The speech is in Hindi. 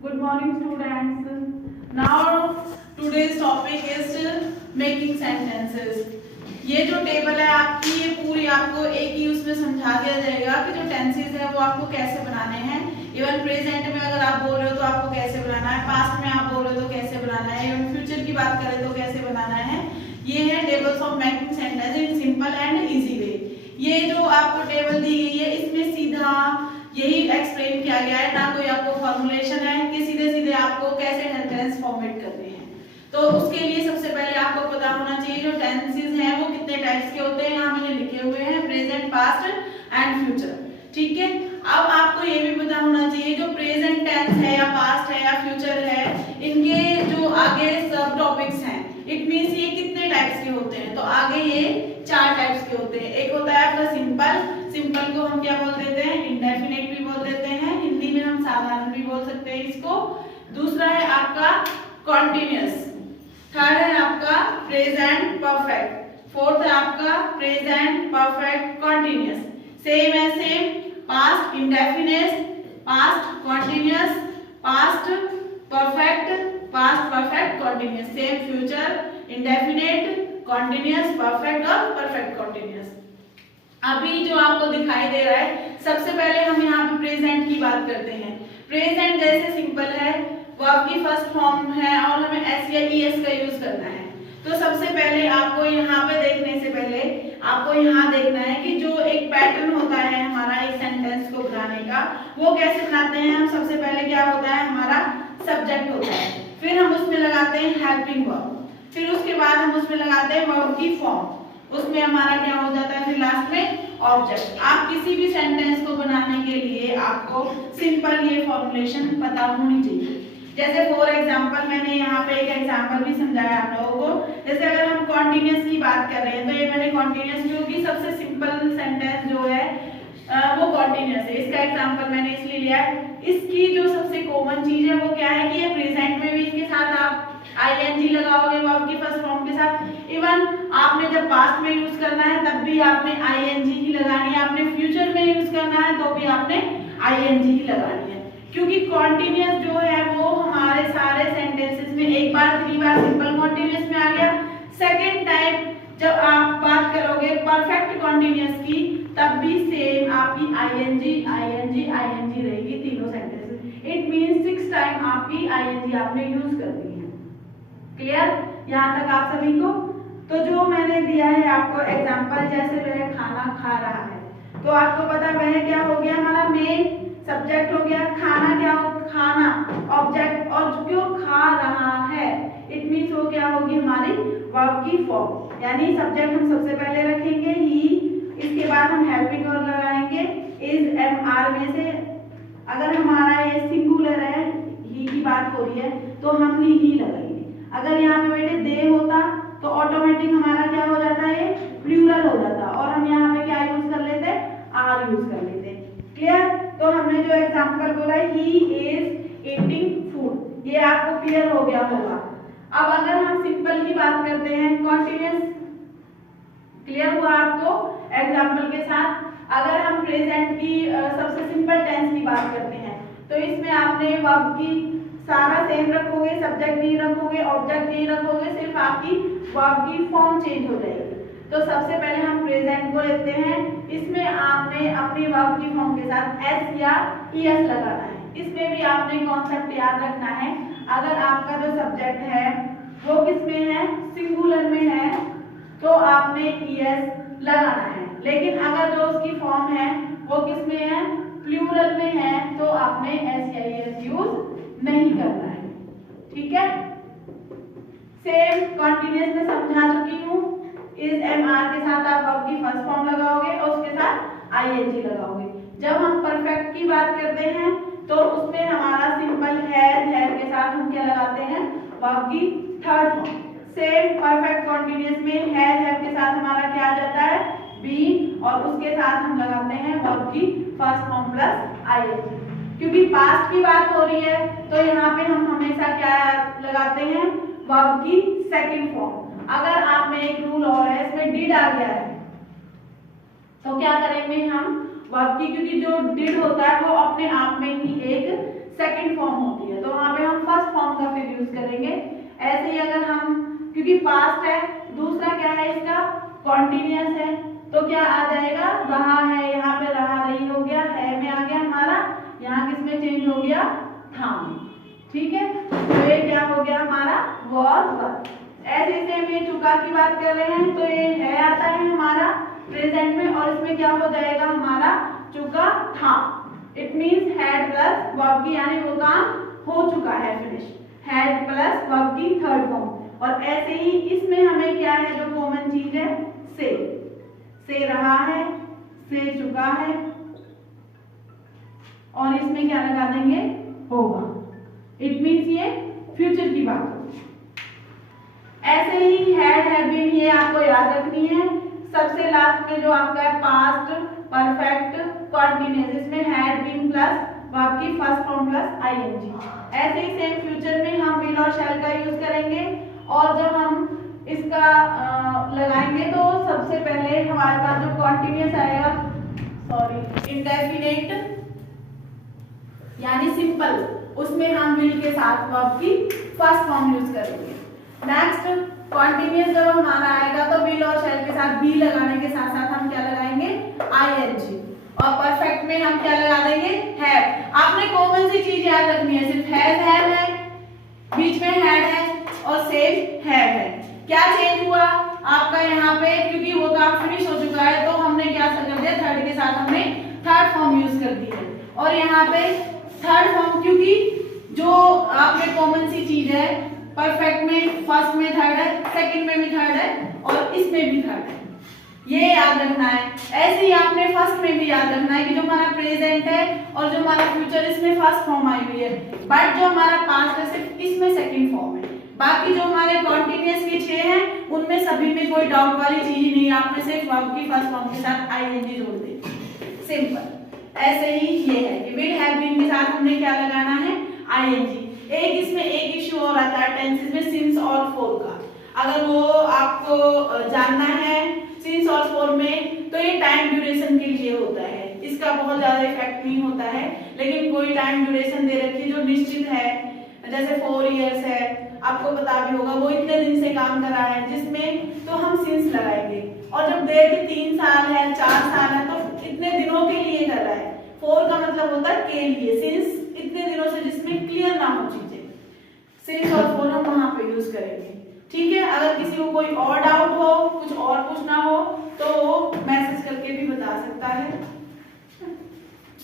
Good morning, students. Now today's topic is making sentences. ये जो टेबल है आपकी, ये पूरी आपको एक ही उसमें समझा दिया जाएगा कि जो टेंसेस है वो आपको कैसे बनाने हैं। इवन प्रेजेंट में अगर आप बोल रहे हो तो आपको कैसे बनाना है, पास्ट में आप बोल रहे हो तो कैसे बनाना है, इवन फ्यूचर की बात करें तो कैसे बनाना है। ये है tables of making sentence in simple and easy way. ये जो आपको टेबल दी गई है इसमें सीधा यही एक्सप्लेन किया गया है, ना कोई आपको फॉर्मुलेशन है कि सीधे सीधे आपको कैसे सेंटेंस फॉर्मेट करने हैं। तो उसके लिए सबसे पहले आपको पता होना चाहिए जो टेंसेस हैं वो कितने टाइप्स के होते हैं। यहाँ मैंने लिखे हुए हैं प्रेजेंट, पास्ट एंड फ्यूचर। ठीक है, अब आपको ये भी पता होना चाहिए जो प्रेजेंट टेंस है या पास्ट है या फ्यूचर है, इनके जो आगे सब टॉपिक्स हैं, इट मींस ये कितने टाइप्स के होते हैं। तो आगे ये 4 टाइप्स के होते हैं। एक होता है आपका सिंपल, सिंपल को हम क्या बोल देते हैं, इंडेफिनिट भी बोल देते हैं, हिंदी में हम साधारण भी बोल सकते हैं इसको। दूसरा है आपका कॉन्टिन्यूअस, थर्ड है आपका प्रेजेंट परफेक्ट, फोर्थ है आपका प्रेजेंट परफेक्ट कॉन्टिन्यूअस, सेम है same past indefinite, past continuous, past perfect continuous, same future indefinite continuous perfect और परफेक्ट कॉन्टिन्यूअस। अभी जो आपको दिखाई दे रहा है, सबसे पहले हम यहाँ पे प्रेजेंट की बात करते हैं। प्रेजेंट जैसे सिंपल है, वर्ब की फर्स्ट फॉर्म है और हमें एस या ईएस का यूज करना है। तो सबसे पहले आपको यहाँ पे देखने से पहले आपको यहाँ देखना है कि जो एक पैटर्न होता है हमारा एक सेंटेंस को बनाने का, वो कैसे बनाते हैं हम। सबसे पहले क्या होता है, हमारा सब्जेक्ट होता है, फिर हम उसमें लगाते हैं हेल्पिंग वर्ब, फिर उसके बाद हम उसमें लगाते हैं वर्ब की फॉर्म, उसमें हमारा क्या हो जाता है फिर लास्ट में ऑब्जेक्ट। आप किसी भी सेंटेंस को बनाने के लिए आपको सिंपल ये फॉर्मुलेशन पता होनी चाहिए। जैसे फॉर एग्जांपल मैंने यहाँ पे एक एग्जांपल भी समझाया आप लोगों को। जैसे अगर हम कॉन्टिन्यूअस की बात कर रहे हैं तो ये मैंने कॉन्टिन्यूअस क्योंकि सबसे सिंपल सेंटेंस जो है वो कॉन्टिन्यूअस है, इसका एग्जांपल मैंने इसलिए लिया। इसकी जो सबसे कॉमन चीज है वो क्या है कि ये प्रेजेंट में भी इसके साथ आप आईएनजी लगाओगे वर्ब की फर्स्ट फॉर्म के साथ। इवन आपने जब पास्ट में यूज करना है तब भी आपने आईएनजी ही लगानी है, आपने फ्यूचर में यूज करना है तो भी आपने आईएनजी ही लगानी है, क्योंकि कॉन्टिन्यूअस जो है वो हमारे सारे सेंटेंसेस में एक बार 3 बार सिंपल कॉन्टिन्यूअस में आ गया। सेकेंड टाइम जब आप बात करोगे परफेक्ट कॉन्टिन्यूअस की तब भी सेम आपकी आईएनजी आईएनजी आईएनजी रहेगी तीनों सेंटेंसेस। इट मींस 6 टाइम आपकी आईएनजी आपने यूज करनी है। क्लियर यहाँ तक आप सभी को। तो जो मैंने दिया है आपको एग्जांपल, जैसे वह खाना खा रहा है, तो आपको पता वह क्या हो गया, हमारा मेन सब्जेक्ट हो गया, खाना क्या हो, खाना ऑब्जेक्ट, और क्यों खा रहा है इट मींस वो क्या होगी हमारी वर्ब की फॉर्म। यानी सब्जेक्ट हम सबसे पहले रखेंगे ही, इसके बाद हम हेल्पिंग वर्ब लगाएंगे इज एम आर में से। अगर हमारा ये सिंगुलर है, ही की बात हो रही है तो हम ही लगाएंगे। अगर यहाँ पे बेटे दे होता तो ऑटोमेटिक हमारा क्या हो जाता है, प्लूरल हो जाता, और हम यहाँ पे क्या यूज कर लेते, आर यूज कर लेते। क्लियर। तो हमने जो एग्जांपल बोला ही इज ईटिंग फूड, ये आपको क्लियर हो गया होगा। अब अगर हम सिंपल की बात करते हैं कॉन्टिन्यूअस, क्लियर हुआ आपको एग्जांपल के साथ। अगर हम प्रेजेंट की सबसे सिंपल टेंस की बात करते हैं तो इसमें आपने वर्ब की सारा सेम रखोगे, सब्जेक्ट नहीं रखोगे, ऑब्जेक्ट नहीं रखोगे, सिर्फ आपकी वर्ब की फॉर्म चेंज हो जाएगी। तो सबसे पहले हम प्रेजेंट को लेते हैं, इसमें आपने अपनी वर्ब की फॉर्म के साथ एस या ईएस लगाना है। इसमें भी आपने कॉन्सेप्ट याद रखना है, अगर आपका जो सब्जेक्ट है वो किसमें है, सिंगुलर में है, तो आपने ईएस लगाना है। लेकिन अगर जो उसकी फॉर्म है वो किसमें है, प्लूरल में है, तो आपने एस या ईएस यूज नहीं करना है। ठीक है, सेम कॉन्टिन्यूअस में समझा चुकी हूँ। इज एम आर के साथ आप वर्ब की फर्स्ट फॉर्म लगाओगे और उसके साथ आईएनजी लगाओगे। जब हम परफेक्ट की बात करते हैं तो उसमें हमारा सिंपल हैव के साथ हम क्या लगाते हैं, वर्ब की third form. Same perfect continuous में हैव के साथ हमारा क्या आ जाता है, बीन, और उसके साथ हम लगाते हैं वर्ब की फर्स्ट फॉर्म प्लस आईएनजी। क्योंकि पास्ट की बात हो रही है तो यहाँ पे हम हमेशा क्या लगाते हैं, वर्ब की सेकंड फॉर्म। अगर आप में एक रूल और है, इसमें डिड आ गया है तो क्या करेंगे हम वर्ब की, क्योंकि जो डिड होता है वो अपने आप में ही एक सेकंड फॉर्म होती है, तो पास्ट है, दूसरा क्या है इसका कॉन्टिन्यूअस है। तो क्या आ जाएगा, रहा है, यहाँ पे रहा रही हो गया, है में आ गया हमारा, यहाँ किस में चेंज हो गया, था में। ठीक है, तो ये क्या हो गया हमारा was was। ऐसे से हम ये चुका की बात कर रहे हैं तो ये है आता है हमारा प्रेजेंट में, और इसमें क्या हो जाएगा हमारा चुका था। It means had plus verb की, यानी वो काम हो चुका है, फिनिश। हैड प्लस वर्ब की थर्ड फॉर्म। और ऐसे ही इसमें हमें क्या है जो कॉमन चीज है, से रहा है, से चुका है, और इसमें क्या लगा देंगे, होगा। इट मीन्स ये फ्यूचर की बात होगी। ऐसे ही हैव बीन, ये आपको याद रखनी है। सबसे लास्ट में जो आपका है पास्ट परफेक्ट कॉन्टिन्यूअस, इसमें हैड बीन प्लस वर्ब की फर्स्ट फॉर्म प्लस आईएनजी। ऐसे ही सेम फ्यूचर में हम विल और शैल का यूज करेंगे, और जब हम इसका लगाएंगे तो सबसे पहले हमारे पास जो कॉन्टिन्यूअस आएगा, सॉरी इंडेफिनिट यानी सिंपल, उसमें हम विल के साथ वर्ब की फर्स्ट फॉर्म यूज करेंगे। नेक्स्ट कॉन्टिन्यूअस जब हमारा आएगा तो विल और शैल के साथ बी लगाने के साथ साथ हम क्या लगाएंगे, आईएनजी। और परफेक्ट में हम क्या लगा देंगे, हैव। आपने कॉमन सी चीज याद रखनी है, सिर्फ हैव है, बीच में हैड है और सेम हैव है। क्या चेंज हुआ आपका यहाँ पे, क्योंकि वो काम फिनिश हो चुका है तो हमने क्या कर दिया, थर्ड के साथ हमने थर्ड फॉर्म यूज कर दी है। और यहाँ पे थर्ड फॉर्म, क्योंकि जो आपने कॉमन सी चीज है, परफेक्ट में फर्स्ट में थर्ड है, सेकंड में भी थर्ड है, और इसमें भी थर्ड है, ये याद रखना है। ऐसे ही आपने फर्स्ट में भी याद रखना है कि जो हमारा प्रेजेंट है और जो हमारा फ्यूचर, इसमें फर्स्ट फॉर्म आई हुई है, बट जो हमारा पास्ट है सिर्फ इसमें सेकंड फॉर्म है। बाकी जो हमारे कॉन्टिन्यूअस के 6 हैं उनमें सभी में कोई डाउट वाली चीज ही नहीं, आपने सिर्फ वर्ब की फर्स्ट फॉर्म के साथ आईएनजी जोड़ दी, सिंपल। ऐसे ही ये है कि विल हैव बीन के साथ हमने क्या लगाना है, आईएनजी। एक इसमें एक इश्यू और आता है टेंसेस में, सिंस और फॉर का। अगर वो आपको जानना है सिंस और फॉर में, तो ये टाइम ड्यूरेशन के लिए होता है, इसका बहुत ज्यादा इफेक्ट नहीं होता है, लेकिन कोई टाइम ड्यूरेशन दे रखी है जो निश्चित है, जैसे 4 इयर्स है, आपको पता भी होगा वो इतने दिन से काम कर रहा है, जिसमें तो हम सिंस लगाएंगे। और जब दे के 3 साल है, 4 साल है, तो इतने दिनों के लिए कर रहा है। 4 का मतलब होता है के लिए, सिंस इतने दिनों से जिसमें क्लियर ना हो चीजें, सिंस और फॉर हम वहां पे यूज करेंगे। ठीक है, अगर किसी को कोई और डाउट हो, कुछ और पूछना हो, तो वो मैसेज करके भी बता सकता है।